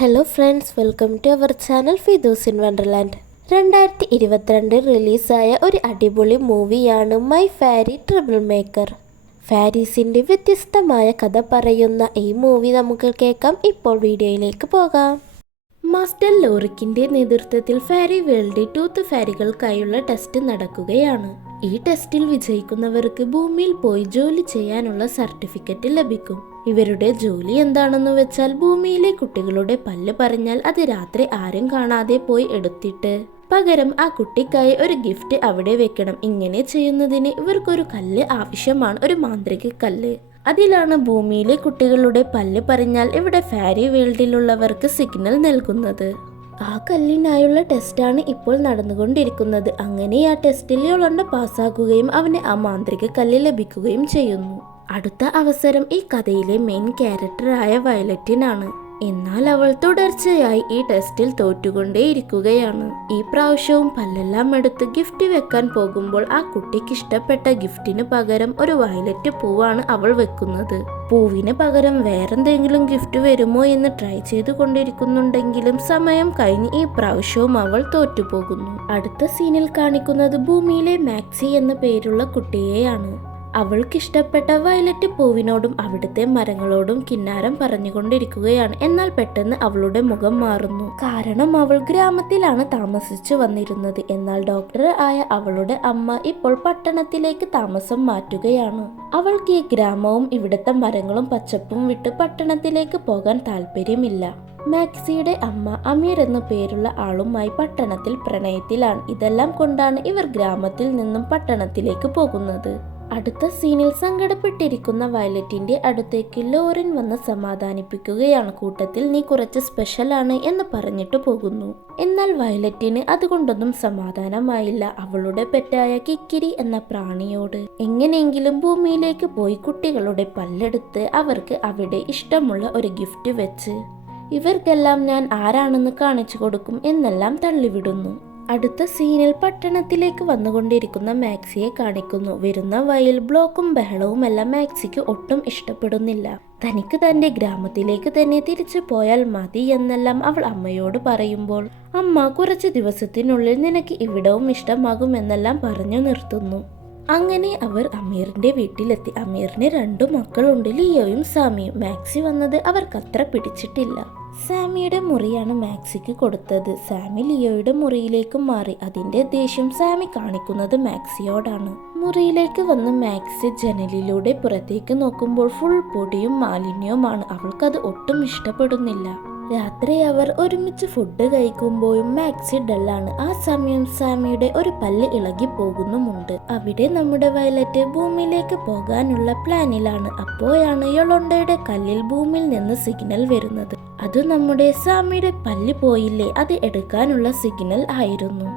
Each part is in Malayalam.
Hello friends, welcome to our channel Fidus in wonderland. 2022 റിലീസായ ഒരു അടിപൊളി മൂവിയാണ് മൈ ഫാരി ട്രബിൾ മേക്കർ. ഫാരീസിൻ്റെ വ്യത്യസ്തമായ കഥ പറയുന്ന ഈ മൂവി നമുക്ക് കേൾക്കാം. ഇപ്പോൾ വീഡിയോയിലേക്ക് പോകാം. മാസ്റ്റർ ലോറിക്കിൻ്റെ നേതൃത്വത്തിൽ ഫാരി വേൾഡിൽ ടൂത്ത് ഫാരികൾക്കായുള്ള ടെസ്റ്റ് നടക്കുകയാണ്. ഈ ടെസ്റ്റിൽ വിജയിക്കുന്നവർക്ക് ഭൂമിയിൽ പോയി ജോലി ചെയ്യാനുള്ള സർട്ടിഫിക്കറ്റ് ലഭിക്കും. ഇവരുടെ ജോലി എന്താണെന്ന് വെച്ചാൽ ഭൂമിയിലെ കുട്ടികളുടെ പല്ല് പറഞ്ഞാൽ അത് രാത്രി ആരും കാണാതെ പോയി എടുത്തിട്ട് പകരം ആ കുട്ടിക്കായി ഒരു ഗിഫ്റ്റ് അവിടെ വെക്കണം. ഇങ്ങനെ ചെയ്യുന്നതിന് ഇവർക്കൊരു കല്ല് ആവശ്യമാണ്, ഒരു മാന്ത്രിക കല്ല്. അതിലാണ് ഭൂമിയിലെ കുട്ടികളുടെ പല്ല് പറഞ്ഞാൽ ഇവിടെ ഫാരി വേൾഡിലുള്ളവർക്ക് സിഗ്നൽ നൽകുന്നത്. ആ കല്ലിനായുള്ള ടെസ്റ്റാണ് ഇപ്പോൾ നടന്നുകൊണ്ടിരിക്കുന്നത്. അങ്ങനെ ആ ടെസ്റ്റിൽ യൊളണ്ട പാസ്സാക്കുകയും അവന് ആ മാന്ത്രിക കല്ല് ലഭിക്കുകയും ചെയ്യുന്നു. അടുത്ത അവസരം ഈ കഥയിലെ മെയിൻ ക്യാരക്ടറായ വയലറ്റിനാണ്. എന്നാൽ അവൾ തുടർച്ചയായി ഈ ടെസ്റ്റിൽ തോറ്റുകൊണ്ടേയിരിക്കുകയാണ്. ഈ പ്രാവശ്യവും പല്ലെല്ലാം എടുത്ത് ഗിഫ്റ്റ് വെക്കാൻ പോകുമ്പോൾ ആ കുട്ടിക്ക് ഇഷ്ടപ്പെട്ട ഗിഫ്റ്റിന് പകരം ഒരു വയലറ്റ് പൂവാണ് അവൾ വെക്കുന്നത്. പൂവിന് പകരം വേറെന്തെങ്കിലും ഗിഫ്റ്റ് വരുമോ എന്ന് ട്രൈ ചെയ്തുകൊണ്ടിരിക്കുന്നുണ്ടെങ്കിലും സമയം കഴിഞ്ഞ് ഈ പ്രാവശ്യവും അവൾ തോറ്റുപോകുന്നു. അടുത്ത സീനിൽ കാണിക്കുന്നത് ഭൂമിയിലെ മാക്സി എന്ന പേരുള്ള കുട്ടിയെയാണ്. അവൾക്കിഷ്ടപ്പെട്ട വയലറ്റ് പൂവിനോടും അവിടുത്തെ മരങ്ങളോടും കിന്നാരം പറഞ്ഞുകൊണ്ടിരിക്കുകയാണ്. എന്നാൽ പെട്ടെന്ന് അവളുടെ മുഖം മാറുന്നു. കാരണം അവൾ ഗ്രാമത്തിലാണ് താമസിച്ചു വന്നിരുന്നത്. എന്നാൽ ഡോക്ടർ ആയ അവളുടെ അമ്മ ഇപ്പോൾ പട്ടണത്തിലേക്ക് താമസം മാറ്റുകയാണ്. അവൾക്ക് ഈ ഗ്രാമവും ഇവിടുത്തെ മരങ്ങളും പച്ചപ്പും വിട്ട് പട്ടണത്തിലേക്ക് പോകാൻ താല്പര്യമില്ല. മാക്സിയുടെ അമ്മ അമീർ എന്നു പേരുള്ള ആളുമായി പട്ടണത്തിൽ പ്രണയത്തിലാണ്. ഇതെല്ലാം കൊണ്ടാണ് ഇവർ ഗ്രാമത്തിൽ നിന്നും പട്ടണത്തിലേക്ക് പോകുന്നത്. അടുത്ത സീനിൽ സങ്കടപ്പെട്ടിരിക്കുന്ന വയലറ്റിന്റെ അടുത്തേക്ക് ലോറിൻ വന്ന് സമാധാനിപ്പിക്കുകയാണ്. കൂട്ടത്തിൽ നീ കുറച്ച് സ്പെഷ്യലാണ് എന്ന് പറഞ്ഞിട്ട് പോകുന്നു. എന്നാൽ വയലറ്റിന് അതുകൊണ്ടൊന്നും സമാധാനമായില്ല. അവളുടെ പെറ്റായ കിക്കിരി എന്ന പ്രാണിയോട് എങ്ങനെയെങ്കിലും ഭൂമിയിലേക്ക് പോയി കുട്ടികളുടെ പല്ലെടുത്ത് അവർക്ക് അവിടെ ഇഷ്ടമുള്ള ഒരു ഗിഫ്റ്റ് വെച്ച് ഇവർക്കെല്ലാം ഞാൻ ആരാണെന്ന് കാണിച്ചു കൊടുക്കും എന്നെല്ലാം തള്ളിവിടുന്നു. അടുത്ത സീനിൽ പട്ടണത്തിലേക്ക് വന്നുകൊണ്ടിരിക്കുന്ന മാക്സിയെ കാണിക്കുന്നു. വരുന്ന വഴിയിൽ ബ്ലോക്കും ബഹളവും എല്ലാം മാക്സിക്ക് ഒട്ടും ഇഷ്ടപ്പെടുന്നില്ല. തനിക്ക് തന്റെ ഗ്രാമത്തിലേക്ക് തന്നെ തിരിച്ചു പോയാൽ മതി എന്നെല്ലാം അവൾ അമ്മയോട് പറയുമ്പോൾ അമ്മ കുറച്ച് ദിവസത്തിനുള്ളിൽ നിനക്ക് ഇവിടവും ഇഷ്ടമാകുമെന്നെല്ലാം പറഞ്ഞു നിർത്തുന്നു. അങ്ങനെ അവർ അമീറിന്റെ വീട്ടിലെത്തി. അമീറിന് 2 മക്കളുണ്ട്, ലിയോയും സാമിയും. മാക്സി വന്നത് അവർക്കത്ര പിടിച്ചിട്ടില്ല. സാമിയുടെ മുറിയാണ് മാക്സിക്ക് കൊടുത്തത്. സാമി ലിയോയുടെ മുറിയിലേക്ക് മാറി. അതിന്റെ ദേഷ്യം സാമി കാണിക്കുന്നത് മാക്സിയോടാണ്. മുറിയിലേക്ക് വന്ന് മാക്സി ജനലിലൂടെ പുറത്തേക്ക് നോക്കുമ്പോൾ ഫുൾ പൊടിയും മാലിന്യവുമാണ്. അവൾക്കത് ഒട്ടും ഇഷ്ടപ്പെടുന്നില്ല. രാത്രി അവർ ഒരുമിച്ച് ഫുഡ് കഴിക്കുമ്പോഴും മാക്സി ഡള്ളാണ്. ആ സമയം സാമിയുടെ ഒരു പല്ല് ഇളകി പോകുന്നുമുണ്ട്. അവിടെ നമ്മുടെ വയലറ്റ് ഭൂമിയിലേക്ക് പോകാനുള്ള പ്ലാനിലാണ്. അപ്പോഴാണ് യൊളണ്ടയുടെ കല്ലിൽ ഭൂമിയിൽ നിന്ന് സിഗ്നൽ വരുന്നത്. അത് നമ്മുടെ സാമിയുടെ പല്ല് പോയില്ലേ, അത് എടുക്കാനുള്ള സിഗ്നൽ ആയിരുന്നു.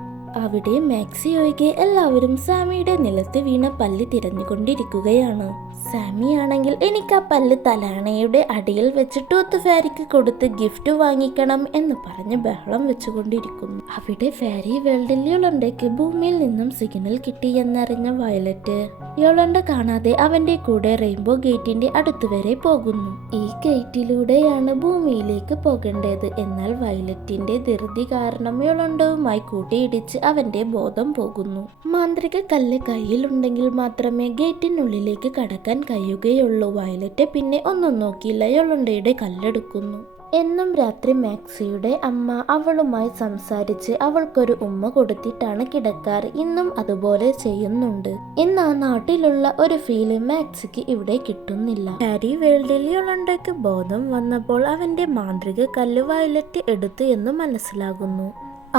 അവിടെ മാക്സി ഒഴികെ എല്ലാവരും സാമിയുടെ നിലത്ത് വീണ പല്ല് തിരഞ്ഞുകൊണ്ടിരിക്കുകയാണ്. സാമി ആണെങ്കിൽ എനിക്ക് ആ പല്ല് തലാണയുടെ അടിയിൽ വെച്ച് ടൂത്ത് ഫാരിക്ക് കൊടുത്ത് ഗിഫ്റ്റ് വാങ്ങിക്കണം എന്ന് പറഞ്ഞ് ബഹളം വെച്ചുകൊണ്ടിരിക്കുന്നു. അവിടെ ഫാരി വേൾഡിൽ യൊളണ്ടയ്ക്ക് ഭൂമിയിൽ നിന്നും സിഗ്നൽ കിട്ടി എന്നറിഞ്ഞ വയലറ്റ് യൊളണ്ട കാണാതെ അവന്റെ കൂടെ റെയിൻബോ ഗേറ്റിന്റെ അടുത്തുവരെ പോകുന്നു. ഈ ഗേറ്റിലൂടെയാണ് ഭൂമിയിലേക്ക് പോകേണ്ടത്. എന്നാൽ വയലറ്റിന്റെ ധൃതി കാരണം യൊളണ്ടവുമായി കൂട്ടിയിടിച്ച് അവന്റെ ബോധം പോകുന്നു. മാന്ത്രിക കല്ല് കയ്യിലുണ്ടെങ്കിൽ മാത്രമേ ഗേറ്റിനുള്ളിലേക്ക് കടക്കാൻ കഴിയുകയുള്ളൂ. വയലറ്റ് പിന്നെ ഒന്നും നോക്കിയില്ല, യൊളണ്ടയുടെ കല്ലെടുക്കുന്നു. എന്നും രാത്രി മാക്സിയുടെ അമ്മ അവളുമായി സംസാരിച്ച് അവൾക്കൊരു ഉമ്മ കൊടുത്തിട്ടാണ് കിടക്കാറ്. ഇന്നും അതുപോലെ ചെയ്യുന്നുണ്ട്. എന്നാൽ നാട്ടിലുള്ള ഒരു ഫീല് മാക്സിക്ക് ഇവിടെ കിട്ടുന്നില്ല. ഫാരി വേൾഡിൽ യൊളണ്ടയ്ക്ക് ബോധം വന്നപ്പോൾ അവന്റെ മാന്ത്രിക കല്ല് വയലറ്റ് എടുത്തു എന്ന് മനസ്സിലാകുന്നു.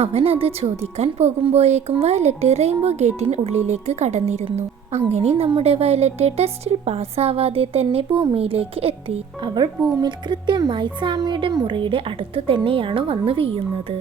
അവൻ അത് ചോദിക്കാൻ പോകുമ്പോഴേക്കും വയലറ്റ് റെയിൻബോ ഗേറ്റിന് ഉള്ളിലേക്ക് കടന്നിരുന്നു. അങ്ങനെ നമ്മുടെ വയലറ്റ് ടെസ്റ്റിൽ പാസ്സാവാതെ തന്നെ ഭൂമിയിലേക്ക് എത്തി. അവൾ ഭൂമിയിൽ കൃത്യമായി സാമിയുടെ മുറിയുടെ അടുത്ത് തന്നെയാണ് വന്നു വീഴുന്നത്.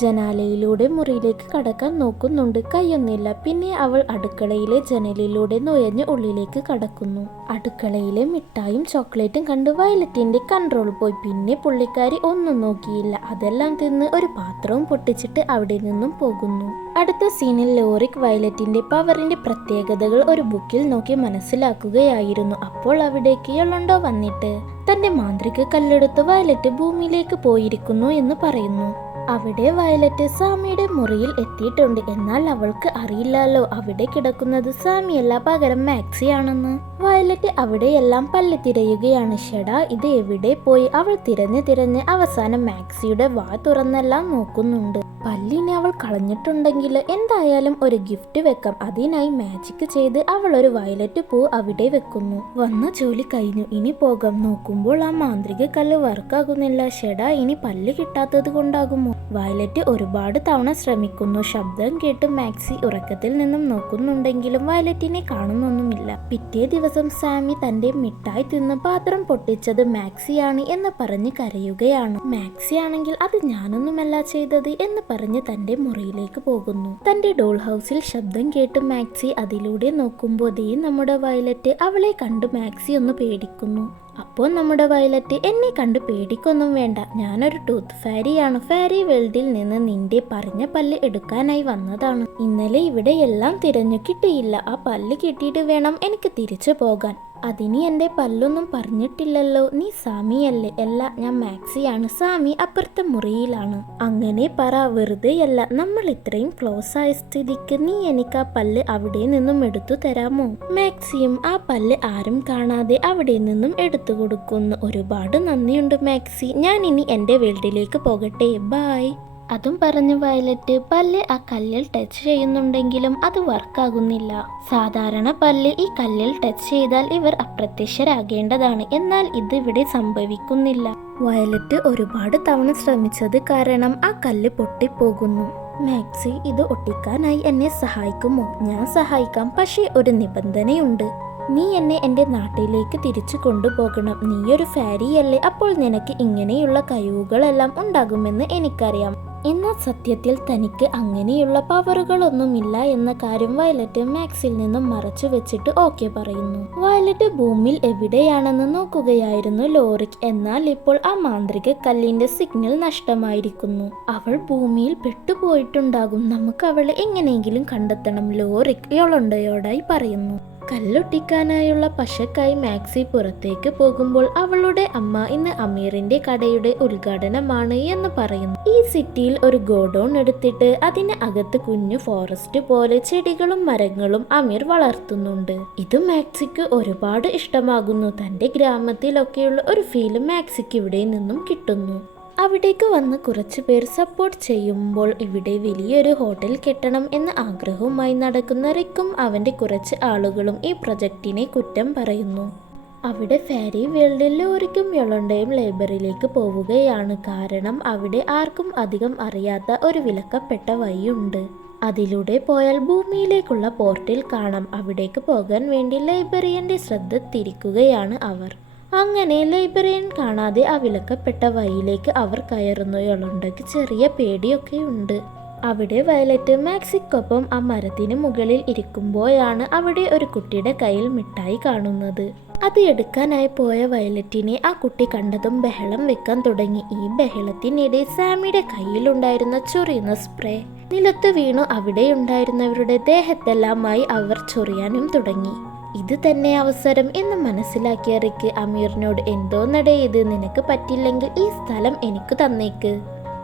ജനാലയിലൂടെ മുറിയിലേക്ക് കടക്കാൻ നോക്കുന്നുണ്ട്, കഴിയുന്നില്ല. പിന്നെ അവൾ അടുക്കളയിലെ ജനലിലൂടെ നുഴഞ്ഞ് ഉള്ളിലേക്ക് കടക്കുന്നു. അടുക്കളയിലെ മിഠായും ചോക്ലേറ്റും കണ്ട് വയലറ്റിന്റെ കൺട്രോൾ പോയി. പിന്നെ പുള്ളിക്കാരി ഒന്നും നോക്കിയില്ല, അതെല്ലാം തിന്ന് ഒരു പാത്രവും പൊട്ടിച്ചിട്ട് അവിടെ നിന്നും പോകുന്നു. അടുത്ത സീനിൽ ലോറിക് വയലറ്റിന്റെ പവറിന്റെ പ്രത്യേകതകൾ ഒരു ബുക്കിൽ നോക്കി മനസ്സിലാക്കുകയായിരുന്നു. അപ്പോൾ അവിടേക്ക് യൊളണ്ടോ വന്നിട്ട് തന്റെ മാന്ത്രിക കല്ലെടുത്ത് വയലറ്റ് ഭൂമിയിലേക്ക് പോയിരിക്കുന്നു എന്ന് പറയുന്നു. അവിടെ വയലറ്റ് സാമിയുടെ മുറിയിൽ എത്തിയിട്ടുണ്ട്. എന്നാൽ അവൾക്ക് അറിയില്ലല്ലോ അവിടെ കിടക്കുന്നത് സാമിയല്ല, പകരം മാക്സിയാണെന്ന്. വയലറ്റ് അവിടെയെല്ലാം പല്ല് തിരയുകയാണ്. ഷെടാ, ഇത് എവിടെ പോയി? അവൾ തിരഞ്ഞ് അവസാനം മാക്സിയുടെ വാ തുറന്നെല്ലാം നോക്കുന്നുണ്ട്. പല്ലിനെ അവൾ കളഞ്ഞിട്ടുണ്ടെങ്കിൽ എന്തായാലും ഒരു ഗിഫ്റ്റ് വെക്കാം. അതിനായി മാജിക് ചെയ്ത് അവൾ ഒരു വയലറ്റ് പൂ അവിടെ വെക്കുന്നു. വന്ന ജോലി കഴിഞ്ഞു, ഇനി പോകാം. നോക്കുമ്പോൾ ആ മാന്ത്രിക കല്ല് വർക്കാകുന്നില്ല. ഷെടാ, ഇനി പല്ല് കിട്ടാത്തത് കൊണ്ടാകുമോ? വയലറ്റ് ഒരുപാട് തവണ ശ്രമിക്കുന്നു. ശബ്ദം കേട്ട് മാക്സി ഉറക്കത്തിൽ നിന്നും നോക്കുന്നുണ്ടെങ്കിലും വയലറ്റിനെ കാണുന്നൊന്നുമില്ല. പിറ്റേ ദിവസം സാമി തന്റെ മിഠായി തിന്ന് പാത്രം പൊട്ടിച്ചത് മാക്സിയാണ് എന്ന് പറഞ്ഞ് കരയുകയാണ്. മാക്സി ആണെങ്കിൽ അത് ഞാനൊന്നുമല്ല ചെയ്തത് എന്ന് പറഞ്ഞ് തന്റെ മുറിയിലേക്ക് പോകുന്നു. തന്റെ ഡോൾ ഹൗസിൽ ശബ്ദം കേട്ട് മാക്സി അതിലൂടെ നോക്കുമ്പോൾ ദേ നമ്മുടെ വയലറ്റ്. അവളെ കണ്ട് മാക്സി ഒന്ന് പേടിക്കുന്നു. അപ്പോൾ നമ്മുടെ വയലറ്റ്, എന്നെ കണ്ട് പേടിക്കൊന്നും വേണ്ട, ഞാനൊരു ടൂത്ത് ഫാരിയാണ്. ഫാരി വേൾഡിൽ നിന്ന് നിന്റെ പറഞ്ഞ പല്ല് എടുക്കാനായി വന്നതാണ്. ഇന്നലെ ഇവിടെ എല്ലാം തിരഞ്ഞു, കിട്ടിയില്ല. ആ പല്ല് കിട്ടിയിട്ട് വേണം എനിക്ക് തിരിച്ചു പോകാൻ. അതിന് എന്റെ പല്ലൊന്നും പറഞ്ഞിട്ടില്ലല്ലോ. നീ സാമിയല്ലേ? അല്ല, ഞാൻ മാക്സിയാണ്. സാമി അപ്പുറത്തെ മുറിയിലാണ്. അങ്ങനെ പറ, വെറുതെയല്ല. നമ്മൾ ഇത്രയും ക്ലോസ് ആയ സ്ഥിതിക്ക് നീ എനിക്ക് ആ പല്ല് അവിടെ നിന്നും എടുത്തു തരാമോ? മാക്സിയും ആ പല്ല് ആരും കാണാതെ അവിടെ നിന്നും എടുത്തു കൊടുക്കുന്നു. ഒരുപാട് നന്ദിയുണ്ട് മാക്സി, ഞാൻ ഇനി എന്റെ വേൾഡിലേക്ക് പോകട്ടെ, ബൈ. അതും പറഞ്ഞ് വയലറ്റ് പല്ല് ആ കല്ലിൽ ടച്ച് ചെയ്യുന്നുണ്ടെങ്കിലും അത് വർക്കാകുന്നില്ല. സാധാരണ പല്ല് ഈ കല്ലിൽ ടച്ച് ചെയ്താൽ ഇവർ അപ്രത്യക്ഷരാകേണ്ടതാണ്. എന്നാൽ ഇത് ഇവിടെ സംഭവിക്കുന്നില്ല. വയലറ്റ് ഒരുപാട് തവണ ശ്രമിച്ചത് കാരണം ആ കല്ല് പൊട്ടിപ്പോകുന്നു. മാക്സി, ഇത് ഒട്ടിക്കാനായി എന്നെ സഹായിക്കുമോ? ഞാൻ സഹായിക്കാം, പക്ഷേ ഒരു നിബന്ധനയുണ്ട്. നീ എന്നെ എൻ്റെ നാട്ടിലേക്ക് തിരിച്ചു കൊണ്ടുപോകണം. നീയൊരു ഫാരിയല്ലേ, അപ്പോൾ നിനക്ക് ഇങ്ങനെയുള്ള കഴിവുകളെല്ലാം ഉണ്ടാകുമെന്ന് എനിക്കറിയാം. എന്നാൽ സത്യത്തിൽ തനിക്ക് അങ്ങനെയുള്ള പവറുകളൊന്നുമില്ല എന്ന കാര്യം വയലറ്റ് മാക്സിൽ നിന്നും മറച്ചു വെച്ചിട്ട് ഓക്കെ പറയുന്നു. വയലറ്റ് ഭൂമിയിൽ എവിടെയാണെന്ന് നോക്കുകയായിരുന്നു ലോറിക്. എന്നാൽ ഇപ്പോൾ ആ മാന്ത്രിക കല്ലിന്റെ സിഗ്നൽ നഷ്ടമായിരിക്കുന്നു. അവൾ ഭൂമിയിൽ പെട്ടുപോയിട്ടുണ്ടാകും. നമുക്ക് അവളെ എങ്ങനെയെങ്കിലും കണ്ടെത്തണം, ലോറിക് യൊളണ്ടയോടായി പറയുന്നു. കല്ലൊട്ടിക്കാനായുള്ള പശക്കായി മാക്സി പുറത്തേക്ക് പോകുമ്പോൾ അവളുടെ അമ്മ ഇന്ന് അമീറിന്റെ കടയുടെ ഉദ്ഘാടനമാണ് എന്ന് പറയുന്നു. ഈ സിറ്റിയിൽ ഒരു ഗോഡൌൺ എടുത്തിട്ട് അതിന് അകത്ത് കുഞ്ഞു ഫോറസ്റ്റ് പോലെ ചെടികളും മരങ്ങളും അമീർ വളർത്തുന്നുണ്ട്. ഇത് മാക്സിക്ക് ഒരുപാട് ഇഷ്ടമാകുന്നു. തന്റെ ഗ്രാമത്തിലൊക്കെയുള്ള ഒരു ഫീൽ മാക്സിക്ക് ഇവിടെ നിന്നും കിട്ടുന്നു. അവിടേക്ക് വന്ന് കുറച്ചു പേർ സപ്പോർട്ട് ചെയ്യുമ്പോൾ ഇവിടെ വലിയൊരു ഹോട്ടൽ കെട്ടണം എന്ന ആഗ്രഹവുമായി നടക്കുന്ന റിക്കും അവന്റെ കുറച്ച് ആളുകളും ഈ പ്രൊജക്റ്റിനെ കുറ്റം പറയുന്നു. അവിടെ ഫാരി വേൾഡിൽ ലോറിക്കും യൊളണ്ടയും ലൈബ്രറിയിലേക്ക് പോവുകയാണ്. കാരണം അവിടെ ആർക്കും അധികം അറിയാത്ത ഒരു വിലക്കപ്പെട്ട വഴിയുണ്ട്. അതിലൂടെ പോയാൽ ഭൂമിയിലേക്കുള്ള പോർട്ടൽ കാണാം. അവിടേക്ക് പോകാൻ വേണ്ടി ലൈബ്രറിയന്റെ ശ്രദ്ധ തിരിക്കുകയാണ് അവർ. അങ്ങനെ ലൈബ്രറിയൻ കാണാതെ ആ വിലക്കപ്പെട്ട വഴിയിലേക്ക് അവർ കയറുന്നു. യൊളണ്ടയ്ക്ക് ചെറിയ പേടിയൊക്കെ ഉണ്ട്. അവിടെ വയലറ്റ് മാക്സിക്കൊപ്പം ആ മരത്തിന് മുകളിൽ ഇരിക്കുമ്പോഴാണ് അവിടെ ഒരു കുട്ടിയുടെ കയ്യിൽ മിഠായി കാണുന്നത്. അത് എടുക്കാനായി പോയ വയലറ്റിനെ ആ കുട്ടി കണ്ടതും ബഹളം വെക്കാൻ തുടങ്ങി. ഈ ബഹളത്തിനിടെ സാമിയുടെ കയ്യിലുണ്ടായിരുന്ന ചൊറിയുന്ന സ്പ്രേ നിലത്ത് വീണു. അവിടെയുണ്ടായിരുന്നവരുടെ ദേഹത്തെല്ലാമായി അവർ ചൊറിയാനും തുടങ്ങി. ഇത് തന്നെ അവസരം എന്ന് മനസ്സിലാക്കിയ റിക്ക് അമീറിനോട്, എന്തോന്നടേ ഇത്, നിനക്ക് പറ്റില്ലെങ്കിൽ ഈ സ്ഥലം എനിക്ക് തന്നേക്ക്,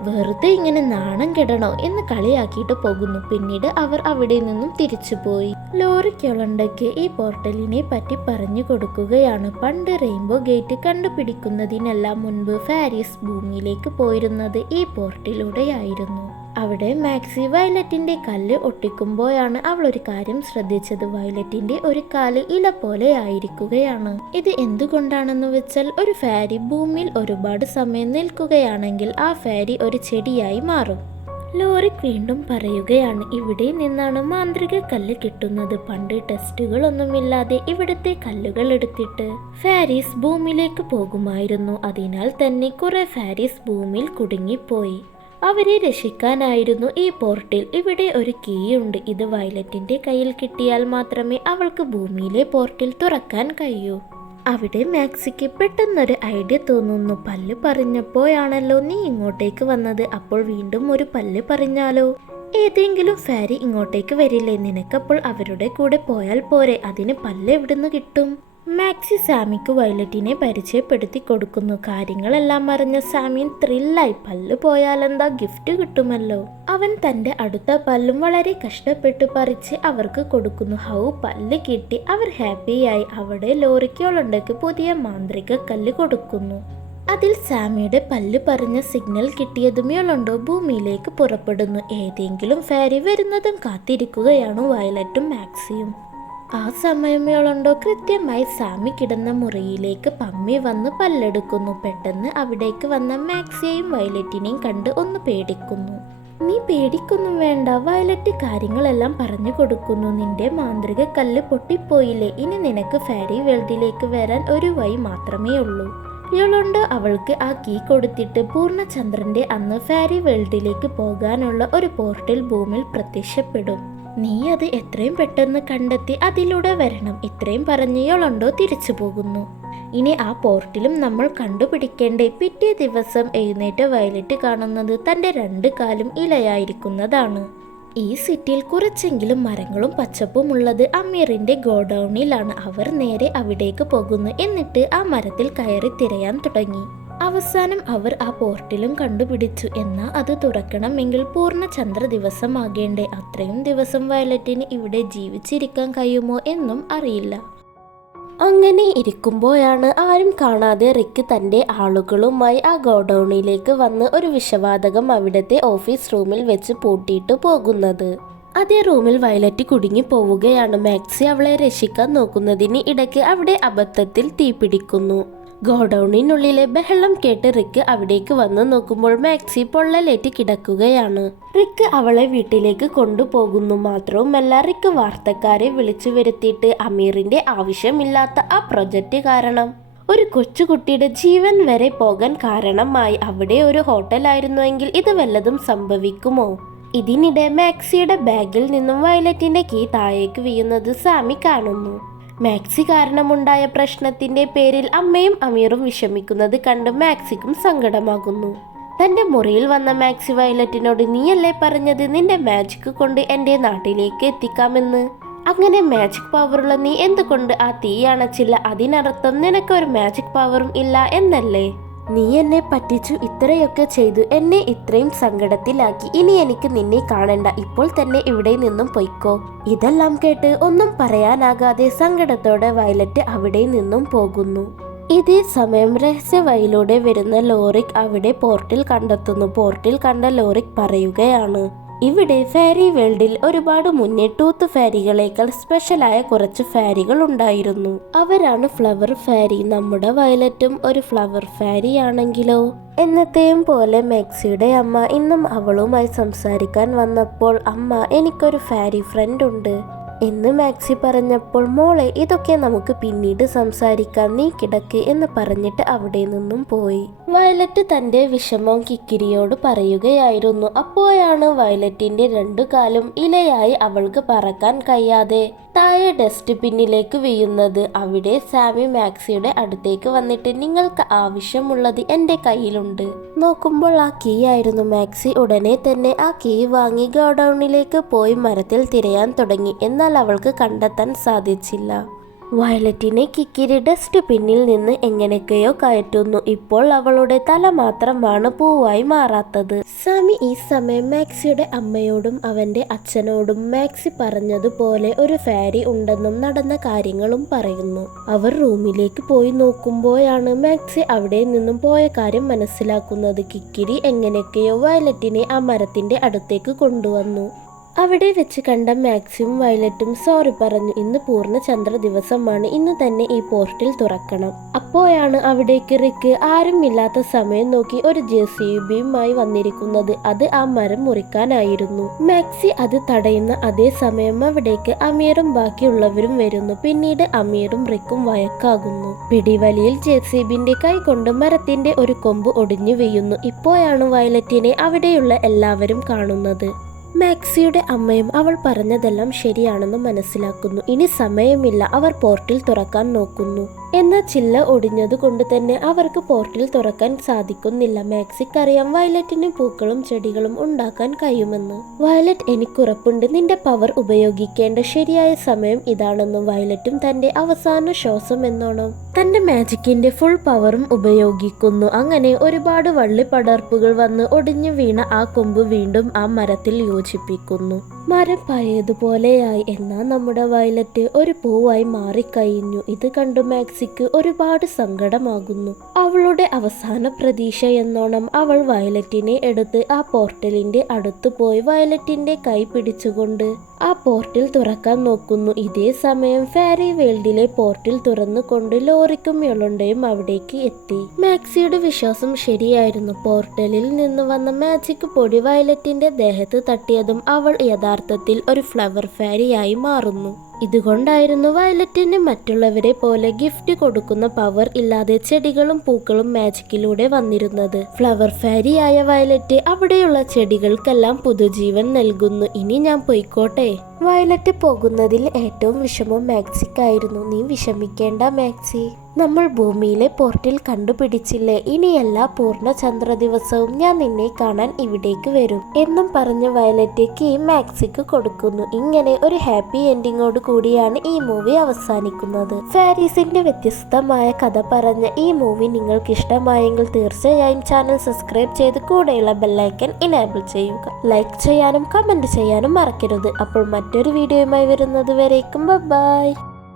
വെറുതെ ഇങ്ങനെ നാണം കെടണോ എന്ന് കളിയാക്കിയിട്ട് പോകുന്നു. പിന്നീട് അവർ അവിടെ നിന്നും തിരിച്ചുപോയി. ലോറിക് യൊളണ്ടയ്ക്ക് ഈ പോർട്ടലിനെ പറ്റി പറഞ്ഞു കൊടുക്കുകയാണ്. പണ്ട് റെയിൻബോ ഗേറ്റ് കണ്ടുപിടിക്കുന്നതിനെല്ലാം മുൻപ് ഫാരിസ് ഭൂമിയിലേക്ക് പോയിരുന്നത് ഈ പോർട്ടിലൂടെയായിരുന്നു. അവിടെ മാക്സി വയലറ്റിന്റെ കല്ല് ഒട്ടിക്കുമ്പോഴാണ് അവൾ ഒരു കാര്യം ശ്രദ്ധിച്ചത്. വയലറ്റിന്റെ ഒരു കാല് ഇല പോലെ ആയിരിക്കുകയാണ്. ഇത് എന്തുകൊണ്ടാണെന്ന് വെച്ചാൽ ഒരു ഫാരി ഭൂമിയിൽ ഒരുപാട് സമയം നിൽക്കുകയാണെങ്കിൽ ആ ഫാരി ഒരു ചെടിയായി മാറും. ലോറിക് വീണ്ടും പറയുകയാണ്, ഇവിടെ നിന്നാണ് മാന്ത്രിക കല്ല് കിട്ടുന്നത്. പണ്ട് ടെസ്റ്റുകളൊന്നുമില്ലാതെ ഇവിടുത്തെ കല്ലുകൾ എടുത്തിട്ട് ഫാരീസ് ഭൂമിയിലേക്ക് പോകുമായിരുന്നു. അതിനാൽ തന്നെ കുറെ ഫാരീസ് ഭൂമിയിൽ കുടുങ്ങിപ്പോയി. അവരെ രക്ഷിക്കാനായിരുന്നു ഈ പോർട്ടിൽ. ഇവിടെ ഒരു കീ ഉണ്ട്. ഇത് വയലറ്റിന്റെ കയ്യിൽ കിട്ടിയാൽ മാത്രമേ അവൾക്ക് ഭൂമിയിലെ പോർട്ടിൽ തുറക്കാൻ കഴിയൂ. അവിടെ മാക്സിക്ക് പെട്ടെന്നൊരു ഐഡിയ തോന്നുന്നു. പല്ല് പറഞ്ഞപ്പോഴാണല്ലോ നീ ഇങ്ങോട്ടേക്ക് വന്നത്. അപ്പോൾ വീണ്ടും ഒരു പല്ല് പറഞ്ഞാലോ? ഏതെങ്കിലും ഫാരി ഇങ്ങോട്ടേക്ക് വരില്ലേ? നിനക്കപ്പോൾ അവരുടെ കൂടെ പോയാൽ പോരെ? അതിന് പല്ല് എവിടുന്ന് കിട്ടും? മാക്സി സാമിക്ക് വയലറ്റിനെ പരിചയപ്പെടുത്തി കൊടുക്കുന്നു. കാര്യങ്ങളെല്ലാം അറിഞ്ഞ സാമിൻ ത്രില്ലായി. പല്ല് പോയാലെന്താ, ഗിഫ്റ്റ് കിട്ടുമല്ലോ. അവൻ തന്റെ അടുത്ത പല്ലും വളരെ കഷ്ടപ്പെട്ട് പറിച്ച് അവർക്ക് കൊടുക്കുന്നു. ഹൗ, പല്ല് കിട്ടി. അവർ ഹാപ്പിയായി. അവിടെ ലോറിക്കോളുണ്ടക്ക് പുതിയ മാന്ത്രിക കല്ല് കൊടുക്കുന്നു. അതിൽ സാമിയുടെ പല്ല് പറഞ്ഞ സിഗ്നൽ കിട്ടിയതും യോളണ്ടോ ഭൂമിയിലേക്ക് പുറപ്പെടുന്നു. ഏതെങ്കിലും ഫാരി വരുന്നതും കാത്തിരിക്കുകയാണ് വയലറ്റും മാക്സിയും. ആ സമയം യോളണ്ടോ കൃത്യമായി സാമി കിടന്ന മുറിയിലേക്ക് പമ്മി വന്ന് പല്ലെടുക്കുന്നു. പെട്ടെന്ന് അവിടേക്ക് വന്ന മാക്സിയെയും വയലറ്റിനെയും കണ്ട് ഒന്ന് പേടിക്കുന്നു. നീ പേടിക്കൊന്നും വേണ്ട, വയലറ്റ് കാര്യങ്ങളെല്ലാം പറഞ്ഞു കൊടുക്കുന്നു. നിന്റെ മാന്ത്രിക കല്ല് പൊട്ടിപ്പോയില്ലേ? ഇനി നിനക്ക് ഫാരി വേൾഡിലേക്ക് വരാൻ ഒരു വഴി മാത്രമേ ഉള്ളൂ. യോളണ്ടോ അവൾക്ക് ആ കീ കൊടുത്തിട്ട് പൂർണ്ണചന്ദ്രന്റെ അന്ന് ഫാരി വേൾഡിലേക്ക് പോകാനുള്ള ഒരു പോർട്ടൽ ഭൂമിയിൽ പ്രത്യക്ഷപ്പെടും. നീ അത് എത്രയും പെട്ടെന്ന് കണ്ടെത്തി അതിലൂടെ വരണം. ഇത്രയും പറഞ്ഞ് യോളണ്ടോ തിരിച്ചു പോകുന്നു. ഇനി ആ പോർട്ടിലും നമ്മൾ കണ്ടുപിടിക്കേണ്ടേ? പിറ്റേ ദിവസം എഴുന്നേറ്റ വയലറ്റ് കാണുന്നത് തന്റെ 2 കാലും ഇലയായിരിക്കുന്നതാണ്. ഈ സിറ്റിയിൽ കുറച്ചെങ്കിലും മരങ്ങളും പച്ചപ്പും ഉള്ളത് അമീറിന്റെ ഗോഡൌണിലാണ്. അവർ നേരെ അവിടേക്ക് പോകുന്നു. എന്നിട്ട് ആ മരത്തിൽ കയറി തിരയാൻ തുടങ്ങി. അവസാനം അവർ ആ പോർട്ടിലും കണ്ടുപിടിച്ചു. എന്നാൽ അത് തുറക്കണമെങ്കിൽ പൂർണ്ണചന്ദ്ര ദിവസമാകേണ്ടേ? അത്രയും ദിവസം വയലറ്റിന് ഇവിടെ ജീവിച്ചിരിക്കാൻ കഴിയുമോ എന്നും അറിയില്ല. അങ്ങനെ ഇരിക്കുമ്പോഴാണ് ആരും കാണാതെ റിക്ക് തന്റെ ആളുകളുമായി ആ ഗോഡൌണിലേക്ക് വന്ന് ഒരു വിഷവാതകം അവിടുത്തെ ഓഫീസ് റൂമിൽ വെച്ച് പൂട്ടിയിട്ട് പോകുന്നത്. അതേ റൂമിൽ വയലറ്റ് കുടുങ്ങി പോവുകയാണ്. മാക്സി അവളെ രക്ഷിക്കാൻ നോക്കുന്നതിന് ഇടയ്ക്ക് അവിടെ അബദ്ധത്തിൽ തീപിടിക്കുന്നു. ഗോഡൌണിനുള്ളിലെ ബഹളം കേട്ട് റിക്ക് അവിടേക്ക് വന്ന് നോക്കുമ്പോൾ മാക്സി പൊള്ളലേറ്റ് കിടക്കുകയാണ്. റിക്ക് അവളെ വീട്ടിലേക്ക് കൊണ്ടുപോകുന്നു. മാത്രവുമല്ല റിക്ക് വാർത്തക്കാരെ വിളിച്ചു വരുത്തിയിട്ട് അമീറിന്റെ ആവശ്യമില്ലാത്ത ആ പ്രൊജക്റ്റ് കാരണം ഒരു കൊച്ചുകുട്ടിയുടെ ജീവൻ വരെ പോകാൻ കാരണമായി. അവിടെ ഒരു ഹോട്ടലായിരുന്നുവെങ്കിൽ ഇത് വല്ലതും സംഭവിക്കുമോ? ഇതിനിടെ മാക്സിയുടെ ബാഗിൽ നിന്നും വയലറ്റിന്റെ കീ താഴേക്ക് വീഴുന്നത് സാമി കാണുന്നു. മാക്സി കാരണമുണ്ടായ പ്രശ്നത്തിന്റെ പേരിൽ അമ്മയും അമീറും വിഷമിക്കുന്നത് കണ്ട് മാക്സിക്കും സങ്കടമാകുന്നു. തന്റെ മുറിയിൽ വന്ന മാക്സി വയലറ്റിനോട് നീയല്ലേ പറഞ്ഞത് നിന്റെ മാജിക് കൊണ്ട് എന്റെ നാട്ടിലേക്ക് എത്തിക്കാമെന്ന്? അങ്ങനെ മാജിക് പവറുള്ള നീ എന്തുകൊണ്ട് ആ തീ അണച്ചില്ല? അതിനർത്ഥം നിനക്കൊരു മാജിക് പവറും ഇല്ല എന്നല്ലേ? നീ എന്നെ പറ്റിച്ചു, ഇത്രയൊക്കെ ചെയ്തു, എന്നെ ഇത്രയും സങ്കടത്തിലാക്കി. ഇനി എനിക്ക് നിന്നെ കാണണ്ട. ഇപ്പോൾ തന്നെ ഇവിടെ നിന്നും പൊയ്ക്കോ. ഇതെല്ലാം കേട്ട് ഒന്നും പറയാനാകാതെ സങ്കടത്തോടെ വയലറ്റ് അവിടെ നിന്നും പോകുന്നു. ഇതേ സമയം രഹസ്യ വഴിയിലൂടെ വരുന്ന ലോറിക് അവിടെ പോർട്ടിൽ കണ്ടെത്തുന്നു. പോർട്ടിൽ കണ്ട ലോറിക് പറയുകയാണ്, ഇവിടെ ഫാരി വേൾഡിൽ ഒരുപാട് മുന്നേ ടൂത്ത് ഫാരികളേക്കാൾ സ്പെഷ്യലായ കുറച്ച് ഫാരികൾ ഉണ്ടായിരുന്നു. അവരാണ് ഫ്ലവർ ഫാരി. നമ്മുടെ വയലറ്റും ഒരു ഫ്ലവർ ഫാരി ആണെങ്കിലോ? എന്നത്തെയും പോലെ മാക്സിയുടെ അമ്മ ഇന്നും അവളുമായി സംസാരിക്കാൻ വന്നപ്പോൾ, അമ്മ എനിക്കൊരു ഫാരി ഫ്രണ്ട് ഉണ്ട് എന്ന് മാക്സി പറഞ്ഞപ്പോൾ, മോളെ ഇതൊക്കെ നമുക്ക് പിന്നീട് സംസാരിക്കാം, നീ കിടക്ക് എന്ന് പറഞ്ഞിട്ട് അവിടെ നിന്നും പോയി. വയലറ്റ് തന്റെ വിഷമം കിക്കിരിയോട് പറയുകയായിരുന്നു. അപ്പോഴാണ് വയലറ്റിന്റെ 2 കാലും ഇലയായി അവൾക്ക് പറക്കാൻ കഴിയാതെ താഴെ ഡസ്റ്റ് ബിന്നിലേക്ക് വീഴുന്നത്. അവിടെ സാമി മാക്സിയുടെ അടുത്തേക്ക് വന്നിട്ട്, നിങ്ങൾക്ക് ആവശ്യമുള്ളത് എന്റെ കയ്യിലുണ്ട്. നോക്കുമ്പോൾ ആ കീ ആയിരുന്നു. മാക്സി ഉടനെ തന്നെ ആ കീ വാങ്ങി ഗോഡൌണിലേക്ക് പോയി മരത്തിൽ തിരയാൻ തുടങ്ങി. എന്നാൽ അവൾക്ക് കണ്ടെത്താൻ സാധിച്ചില്ല. വയലറ്റിനെ കിക്കിരി ഡസ്റ്റ് ബിന്നിൽ നിന്ന് എങ്ങനെയൊക്കെയോ കയറ്റുന്നു. ഇപ്പോൾ അവളുടെ തല മാത്രമാണ് പൂവായി മാറാത്തത്. സാമി ഈ സമയം മാക്സിയുടെ അമ്മയോടും അവന്റെ അച്ഛനോടും മാക്സി പറഞ്ഞതുപോലെ ഒരു ഫാരി ഉണ്ടെന്നും നടന്ന കാര്യങ്ങളും പറയുന്നു. അവർ റൂമിലേക്ക് പോയി നോക്കുമ്പോഴാണ് മാക്സി അവിടെ നിന്നും പോയ കാര്യം മനസ്സിലാക്കുന്നത്. കിക്കിരി എങ്ങനെയൊക്കെയോ വയലറ്റിനെ ആ മരത്തിന്റെ അടുത്തേക്ക് കൊണ്ടുവന്നു. അവിടെ വെച്ച് കണ്ട മാക്സിയും വയലറ്റും സോറി പറഞ്ഞു. ഇന്ന് പൂർണ്ണചന്ദ്ര ദിവസമാണ്, ഇന്ന് തന്നെ ഈ പോർട്ടിൽ തുറക്കണം. അപ്പോഴാണ് അവിടേക്ക് റിക്ക് ആരുമില്ലാത്ത സമയം നോക്കി ഒരു JCBയുമായി വന്നിരിക്കുന്നത്. അത് ആ മരം മുറിക്കാനായിരുന്നു. മാക്സി അത് തടയുന്ന അതേ സമയം അവിടേക്ക് അമീറും ബാക്കിയുള്ളവരും വരുന്നു. പിന്നീട് അമീറും റിക്കും വഴക്കാകുന്നു. പിടിവലിയിൽ JCBന്റെ കൈ കൊണ്ട് മരത്തിന്റെ ഒരു കൊമ്പ് ഒടിഞ്ഞു വീഴുന്നു. ഇപ്പോഴാണ് വയലറ്റിനെ അവിടെയുള്ള എല്ലാവരും കാണുന്നത്. മാക്സിയുടെ അമ്മയും അവൾ പറഞ്ഞതെല്ലാം ശരിയാണെന്ന് മനസ്സിലാക്കുന്നു. ഇനി സമയമില്ല, അവർ പോർട്ടിൽ തുറക്കാൻ നോക്കുന്നു. എന്നാൽ ചില്ല ഒടിഞ്ഞതു കൊണ്ട് തന്നെ അവർക്ക് പോർട്ടിൽ തുറക്കാൻ സാധിക്കുന്നില്ല. മാക്സിക്കറിയാം വയലറ്റിന് പൂക്കളും ചെടികളും ഉണ്ടാക്കാൻ കഴിയുമെന്ന്. വയലറ്റ്, എനിക്കുറപ്പുണ്ട് നിന്റെ പവർ ഉപയോഗിക്കേണ്ട ശരിയായ സമയം ഇതാണെന്നും വയലറ്റും തന്റെ അവസാന ശ്വാസം എന്നോണം തന്റെ മാജിക്കിന്റെ ഫുൾ പവറും ഉപയോഗിക്കുന്നു. അങ്ങനെ ഒരുപാട് വള്ളിപ്പടർപ്പുകൾ വന്ന് ഒടിഞ്ഞു വീണ ആ കൊമ്പ് വീണ്ടും ആ മരത്തിൽ യോജിപ്പിക്കുന്നു. മരം പഴയതുപോലെയായി. എന്നാൽ നമ്മുടെ വയലറ്റ് ഒരു പൂവായി മാറിക്കഴിഞ്ഞു. ഇത് കണ്ടു മാക്സിക്ക് ഒരുപാട് സങ്കടമാകുന്നു. അവളുടെ അവസാന പ്രതീക്ഷ എന്നോണം അവൾ വയലറ്റിനെ എടുത്ത് ആ പോർട്ടലിന്റെ അടുത്ത് പോയി വയലറ്റിന്റെ കൈ പിടിച്ചുകൊണ്ട് ആ പോർട്ടിൽ തുറക്കാൻ നോക്കുന്നു. ഇതേ സമയം ഫെയറി വേൾഡിലെ പോർട്ടിൽ തുറന്നുകൊണ്ട് ലോറിക്കും യൊളണ്ടയും അവിടേക്ക് എത്തി. മാക്സിയുടെ വിശ്വാസം ശരിയായിരുന്നു. പോർട്ടലിൽ നിന്ന് വന്ന മാജിക് പൊടി വയലറ്റിന്റെ ദേഹത്ത് തട്ടിയതും അവൾ യഥാർത്ഥത്തിൽ ഒരു ഫ്ലവർ ഫെയറിയായി മാറുന്നു. ഇതുകൊണ്ടായിരുന്നു വയലറ്റിന് മറ്റുള്ളവരെ പോലെ ഗിഫ്റ്റ് കൊടുക്കുന്ന പവർ ഇല്ലാതെ ചെടികളും പൂക്കളും മാജിക്കിലൂടെ വന്നിരുന്നത്. ഫ്ലവർ ഫെയറിയായ വയലറ്റ് അവിടെയുള്ള ചെടികൾക്കെല്ലാം പുതുജീവൻ നൽകുന്നു. ഇനി ഞാൻ പോയിക്കോട്ടെ. വയലറ്റ് പോകുന്നതിൽ ഏറ്റവും വിഷമം മാക്സിക്കായിരുന്നു. നീ വിഷമിക്കേണ്ട മാക്സി, നമ്മൾ ഭൂമിയിലെ പോർട്ടിൽ കണ്ടുപിടിച്ചില്ലേ, ഇനി എല്ലാ പൂർണ്ണചന്ദ്ര ദിവസവും ഞാൻ നിന്നെ കാണാൻ ഇവിടേക്ക് വരും എന്നും പറഞ്ഞ് വയലറ്റ് കീ മാക്സിക്ക് കൊടുക്കുന്നു. ഇങ്ങനെ ഒരു ഹാപ്പി എൻഡിങ്ങോട് കൂടിയാണ് ഈ മൂവി അവസാനിക്കുന്നത്. ഫാരീസിന്റെ വ്യത്യസ്തമായ കഥ പറഞ്ഞ ഈ മൂവി നിങ്ങൾക്ക് ഇഷ്ടമായെങ്കിൽ തീർച്ചയായും ചാനൽ സബ്സ്ക്രൈബ് ചെയ്ത് കൂടെയുള്ള ബെല്ലൈക്കൻ ഇനേബിൾ ചെയ്യുക. ലൈക്ക് ചെയ്യാനും കമന്റ് ചെയ്യാനും മറക്കരുത്. അപ്പോൾ മറ്റൊരു വീഡിയോയുമായി വരുന്നത് വരേക്കും ബൈ.